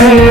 Amen.